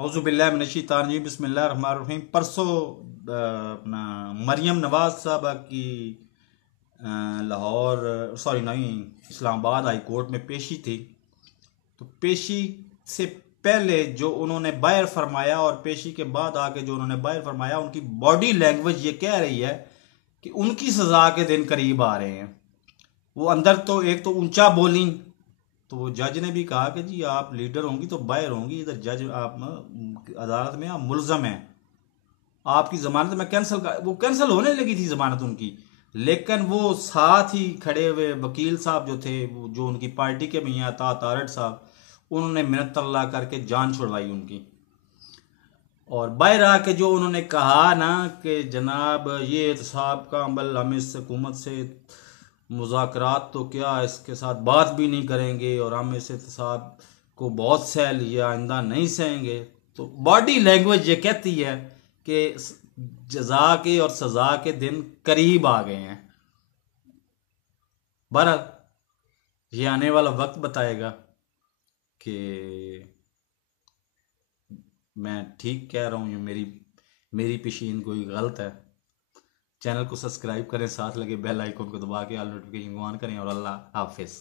औज़ुबिल्लाहिमिनश्शैतानिर्रजीम बिस्मिल्लाहिर्रहमानिर्रहीम। परसों अपना मरियम नवाज साहबा की लाहौर सॉरी नहीं इस्लामाबाद हाई कोर्ट में पेशी थी। तो पेशी से पहले जो उन्होंने बायर फरमाया और पेशी के बाद आके जो उन्होंने बायर फरमाया, उनकी बॉडी लैंग्वेज ये कह रही है कि उनकी सजा के दिन करीब आ रहे हैं। वो अंदर तो एक तो ऊंचा बोली, तो वो जज ने भी कहा कि जी आप लीडर होंगी तो बाहर होंगी, इधर जज आप अदालत में आप मुलजम हैं, आपकी जमानत में वो कैंसिल होने लगी थी जमानत उनकी। लेकिन वो साथ ही खड़े हुए वकील साहब जो थे, वो जो उनकी पार्टी के मियाँ तारड़ साहब, उन्होंने मिन्नत तल्ला करके जान छुड़वाई उनकी। और बाहर आके जो उन्होंने कहा ना कि जनाब ये एहतसाब का अमल हम इस हुकूमत से मुज़ाकरात तो क्या इसके साथ बात भी नहीं करेंगे और हम इस एहतसाब को बहुत सह लिया, आइंदा नहीं सहेंगे। तो बॉडी लैंग्वेज ये कहती है कि जजा के और सजा के दिन करीब आ गए हैं। बहरहाल ये आने वाला वक्त बताएगा कि मैं ठीक कह रहा हूँ या मेरी मेरी पेशीन कोई गलत है। चैनल को सब्सक्राइब करें, साथ लगे बेल आइकन को दबा के ऑल नोटिफिकेशन ऑन करें और अल्लाह हाफिज़।